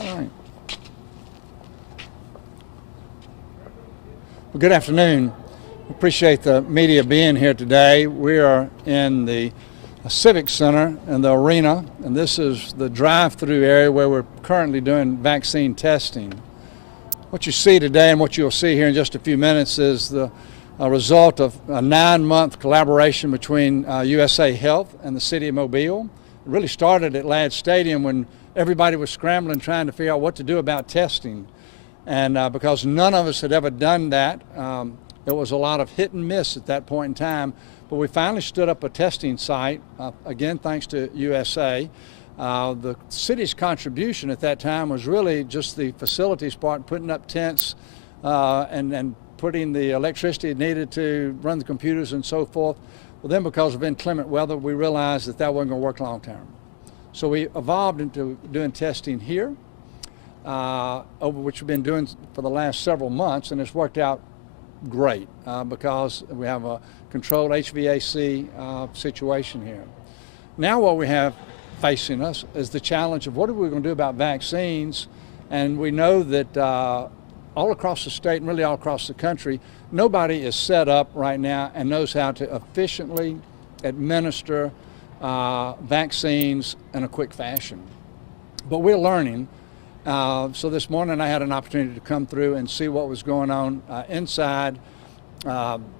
All right. Well, good afternoon. Appreciate the media being here today. We are in the Civic Center in the arena, and this is the drive-through area where we're currently doing vaccine testing. What you see today and what you'll see here in just a few minutes is the result of a 9-month collaboration between USA Health and the city of Mobile. It really started at Ladd Stadium when everybody was scrambling trying to figure out what to do about testing. And because none of us had ever done that, there was a lot of hit and miss at that point in time. But we finally stood up a testing site, again, thanks to USA. The city's contribution at that time was really just the facilities part, putting up tents and putting the electricity needed to run the computers and so forth. Well, then because of inclement weather, we realized that that wasn't going to work long term. So we evolved into doing testing here, over which we've been doing for the last several months, and it's worked out great because we have a controlled HVAC situation here. Now what we have facing us is the challenge of what are we going to do about vaccines, and we know that all across the state and really all across the country, nobody is set up right now and knows how to efficiently administer vaccines in a quick fashion. But we're learning. So this morning I had an opportunity to come through and see what was going on inside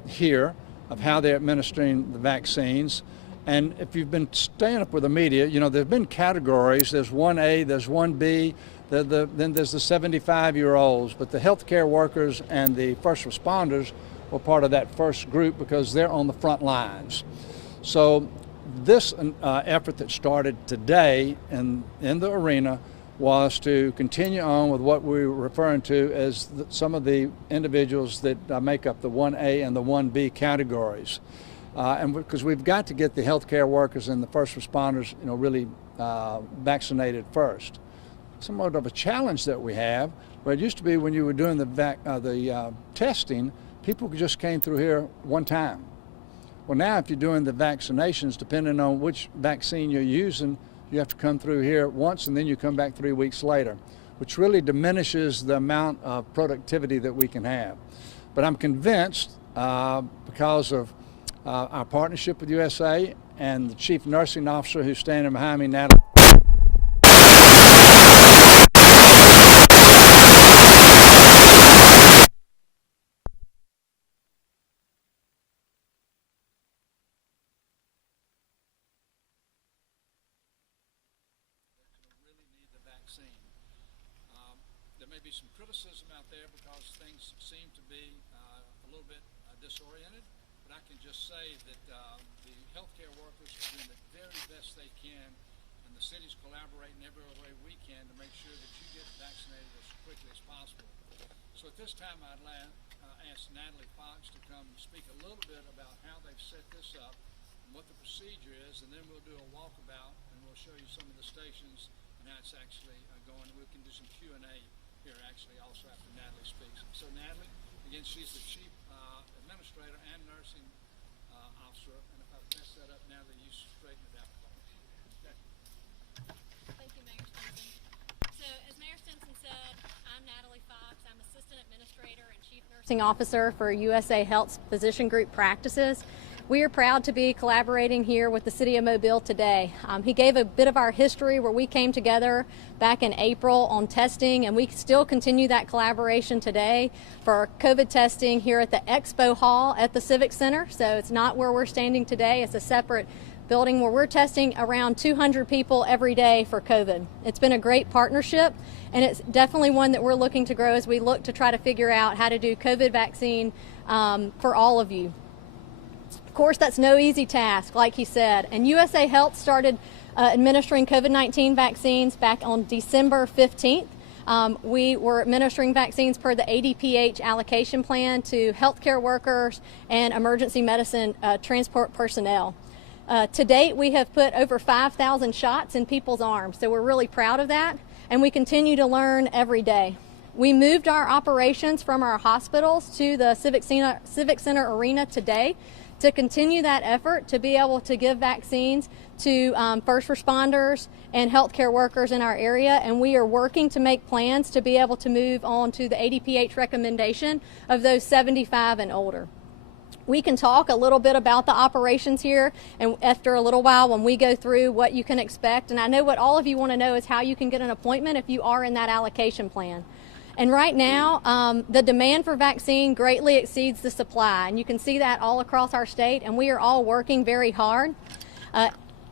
here of how they're administering the vaccines. And if you've been staying up with the media, you know, there's been categories. There's 1A, there's 1B, then there's the 75-year-olds. But the healthcare workers and the first responders were part of that first group because they're on the front lines. So this effort that started today in the arena was to continue on with what we were referring to as some of the individuals that make up the 1A and the 1B categories. And because we've got to get the healthcare workers and the first responders, you know, really vaccinated first. Somewhat of a challenge that we have, where it used to be when you were doing the testing, people just came through here one time. Well, now if you're doing the vaccinations, depending on which vaccine you're using, you have to come through here once and then you come back 3 weeks later, which really diminishes the amount of productivity that we can have. But I'm convinced because of our partnership with USA and the Chief Nursing Officer who's standing behind me, Natalie. There may be some criticism out there because things seem to be a little bit disoriented, but I can just say that the healthcare workers are doing the very best they can, and the city's collaborating every way we can to make sure that you get vaccinated as quickly as possible. So at this time, I'd ask Natalie Fox to come speak a little bit about how they've set this up and what the procedure is, and then we'll do a walkabout and we'll show you some of the stations and how it's actually going. We can do some Q&A here actually also after Natalie speaks. So Natalie, again, she's the Chief Administrator and Nursing Officer, and if I mess that up, Natalie, you straighten it out for me. Okay. Thank you, Mayor Stimpson. So as Mayor Stimpson said, I'm Natalie Fox. I'm Assistant Administrator and Chief Nursing Officer for USA Health's Physician Group Practices. We are proud to be collaborating here with the City of Mobile today. He gave a bit of our history where we came together back in April on testing, and we still continue that collaboration today for COVID testing here at the Expo Hall at the Civic Center. So it's not where we're standing today. It's a separate building where we're testing around 200 people every day for COVID. It's been a great partnership, and it's definitely one that we're looking to grow as we look to try to figure out how to do COVID vaccine for all of you. Of course, that's no easy task, like he said, and USA Health started administering COVID-19 vaccines back on December 15th. We were administering vaccines per the ADPH allocation plan to healthcare workers and emergency medicine transport personnel. To date, we have put over 5,000 shots in people's arms, so we're really proud of that, and we continue to learn every day. We moved our operations from our hospitals to the Civic Center arena today to continue that effort to be able to give vaccines to first responders and healthcare workers in our area, and we are working to make plans to be able to move on to the ADPH recommendation of those 75 and older. We can talk a little bit about the operations here, and after a little while when we go through what you can expect, and I know what all of you want to know is how you can get an appointment if you are in that allocation plan. And right now, the demand for vaccine greatly exceeds the supply, and you can see that all across our state, and we are all working very hard.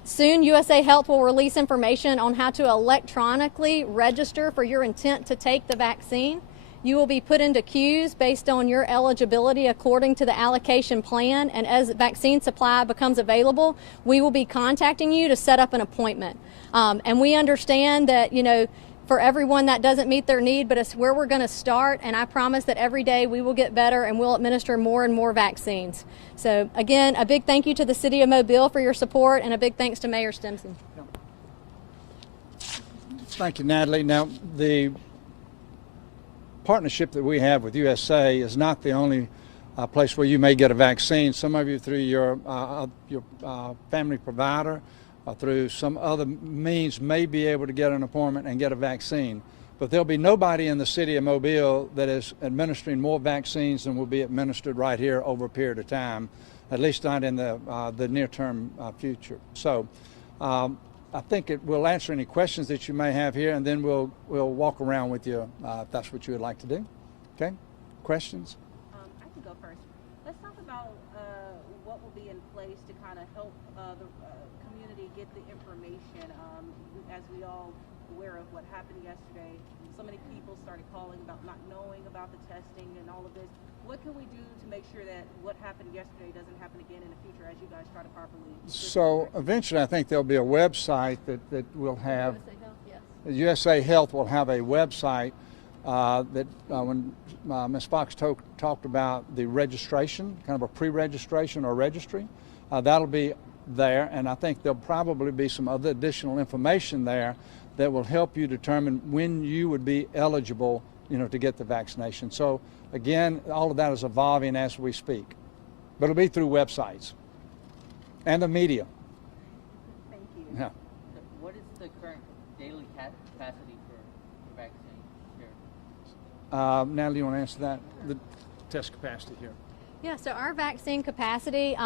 Soon, USA Health will release information on how to electronically register for your intent to take the vaccine. You will be put into queues based on your eligibility according to the allocation plan, and as vaccine supply becomes available, we will be contacting you to set up an appointment. And we understand that, you know, for everyone that doesn't meet their need, but it's where we're going to start, and I promise that every day we will get better and we'll administer more and more vaccines. So again, a big thank you to the City of Mobile for your support, and a big thanks to Mayor Stimpson. Thank you, Natalie. Now, the partnership that we have with USA is not the only place where you may get a vaccine. Some of you through your family provider or through some other means may be able to get an appointment and get a vaccine. But there'll be nobody in the City of Mobile that is administering more vaccines than will be administered right here over a period of time, at least not in the near-term future. So I think it will answer any questions that you may have here, and then we'll walk around with you if that's what you would like to do. Okay? Questions? I can go first. Let's talk about what will be in place to kind of help the community get the information. As we all aware of what happened yesterday, so many people started calling about not knowing about the testing and all of this. What can we do to make sure that what happened yesterday doesn't happen again in the future as you guys try to properly? So eventually I think there'll be a website that will have, USA Health, yes. USA Health will have a website that when Ms. Fox talked about the registration, kind of a pre-registration or registry, that'll be there, and I think there'll probably be some other additional information there that will help you determine when you would be eligible, you know, to get the vaccination. So again, all of that is evolving as we speak, but it'll be through websites and the media. Thank you. Yeah. What is the current daily capacity for vaccine here? Natalie, you want to answer that? The test capacity here. Yeah, so our vaccine capacity,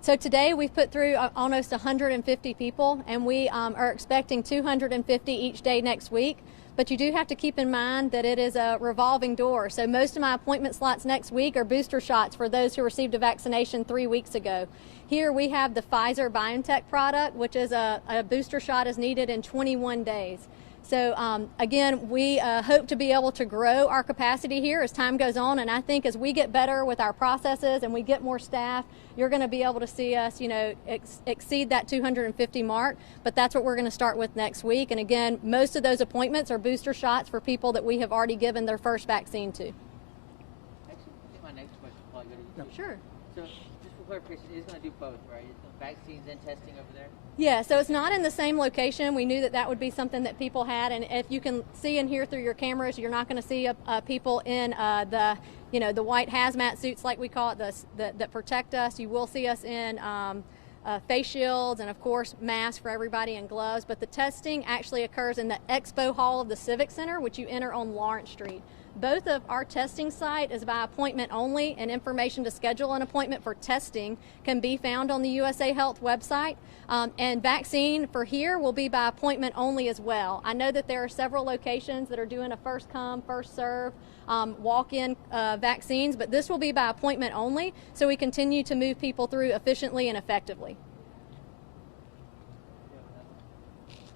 so today we've put through almost 150 people, and we are expecting 250 each day next week. But you do have to keep in mind that it is a revolving door. So most of my appointment slots next week are booster shots for those who received a vaccination 3 weeks ago. Here we have the Pfizer-BioNTech product, which is a booster shot is needed in 21 days. So again, we hope to be able to grow our capacity here as time goes on, and I think as we get better with our processes and we get more staff, you're going to be able to see us, you know, exceed that 250 mark, but that's what we're going to start with next week. And again, most of those appointments are booster shots for people that we have already given their first vaccine to. Actually, I think my next question will probably go to you. Sure. So, just for clarification, it's going to do both, right? It's vaccines and testing over there? Yeah, so it's not in the same location. We knew that that would be something that people had, and if you can see and hear through your cameras, you're not going to see people in the white hazmat suits, like we call it, that protect us. You will see us in face shields and, of course, masks for everybody and gloves. But the testing actually occurs in the expo hall of the Civic Center, which you enter on Lawrence Street. Both of our testing site is by appointment only, and information to schedule an appointment for testing can be found on the USA Health website. And vaccine for here will be by appointment only as well. I know that there are several locations that are doing a first come, first serve walk-in vaccines, but this will be by appointment only, so we continue to move people through efficiently and effectively.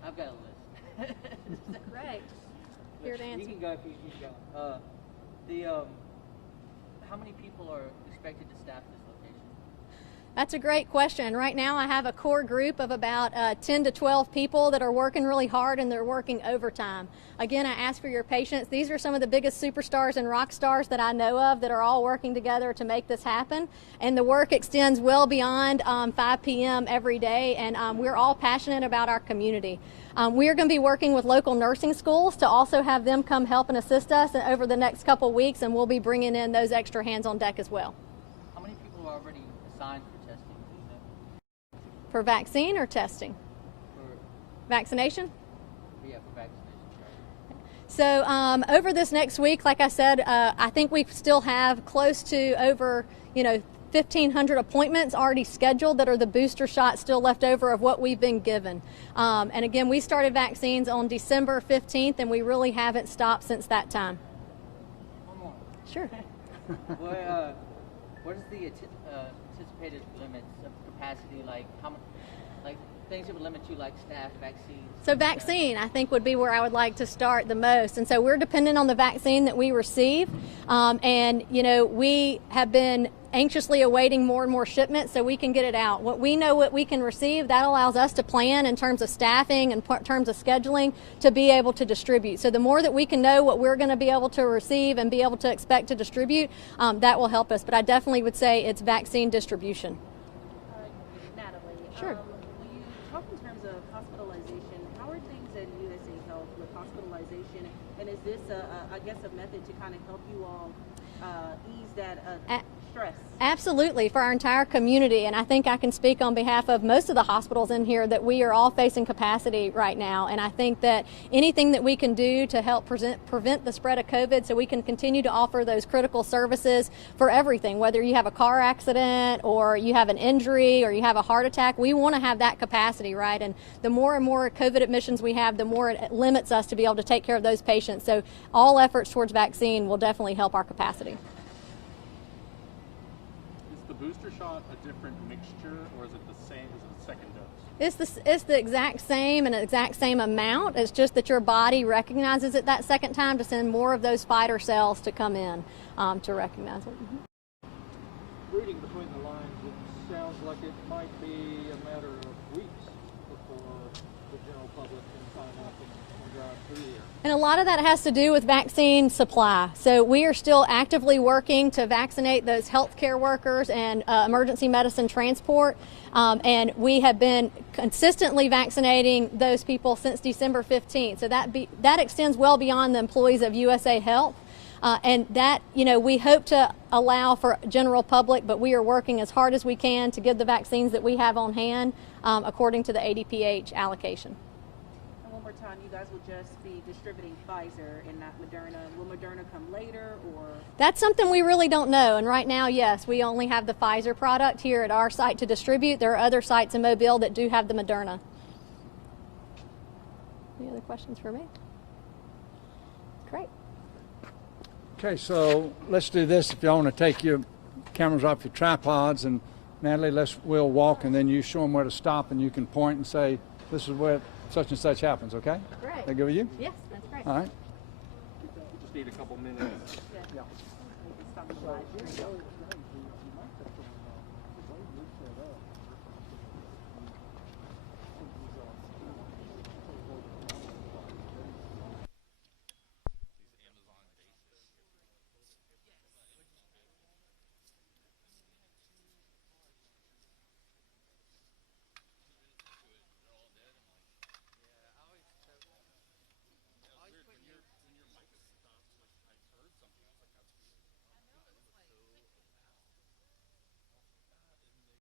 I've got a list. Great. Here to answer. You can go if you go. How many people are expected to staff this location? That's a great question. Right now I have a core group of about 10 to 12 people that are working really hard, and they're working overtime. Again, I ask for your patience. These are some of the biggest superstars and rock stars that I know of that are all working together to make this happen. And the work extends well beyond 5 p.m. every day, and we're all passionate about our community. We are going to be working with local nursing schools to also have them come help and assist us over the next couple weeks, and we'll be bringing in those extra hands on deck as well. How many people are already assigned for For vaccine or testing? Vaccination? Yeah, for vaccinations, right? So over this next week, like I said, I think we still have close to over, 1,500 appointments already scheduled that are the booster shots still left over of what we've been given. And again, we started vaccines on December 15th, and we really haven't stopped since that time. Sure. What is the anticipated limits of capacity? Like how much? Like things that would limit you, like staff, vaccines. So vaccine, I think, would be where I would like to start the most. And so we're dependent on the vaccine that we receive. And, we have been anxiously awaiting more and more shipments so we can get it out. What we know what we can receive, that allows us to plan in terms of staffing and in terms of scheduling to be able to distribute. So the more that we can know what we're going to be able to receive and be able to expect to distribute, that will help us. But I definitely would say it's vaccine distribution. Natalie, Sure. when you talk in terms of hospitalization, how are things at USA Health with hospitalization? And is this, a method to kind of help you all ease that stress? Absolutely, for our entire community, and I think I can speak on behalf of most of the hospitals in here that we are all facing capacity right now, and I think that anything that we can do to help prevent the spread of COVID so we can continue to offer those critical services for everything, whether you have a car accident or you have an injury or you have a heart attack, we want to have that capacity, right? And the more and more COVID admissions we have, the more it limits us to be able to take care of those patients. So all efforts towards vaccine will definitely help our capacity. Booster shot a different mixture, or is it the same? Is it the second dose? It's the exact same and exact same amount. It's just that your body recognizes it that second time to send more of those fighter cells to come in to recognize it. Reading between the lines, it sounds like it might be a matter of weeks before the general public can sign up and drive through here. And a lot of that has to do with vaccine supply. So we are still actively working to vaccinate those healthcare workers and emergency medicine transport. And we have been consistently vaccinating those people since December 15th. So that extends well beyond the employees of USA Health. And that, we hope to allow for general public, but we are working as hard as we can to give the vaccines that we have on hand according to the ADPH allocation. And one more time, you guys will just be distributing Pfizer and not Moderna. Will Moderna come later, or? That's something we really don't know. And right now, yes, we only have the Pfizer product here at our site to distribute. There are other sites in Mobile that do have the Moderna. Any other questions for me? Great. Okay, so let's do this. If y'all want to take your cameras off your tripods, and Natalie, we'll walk, and then you show them where to stop, and you can point and say, this is where such and such happens, okay? Great. That good with you? Yes, that's great. All right. We just need a couple minutes. Yeah.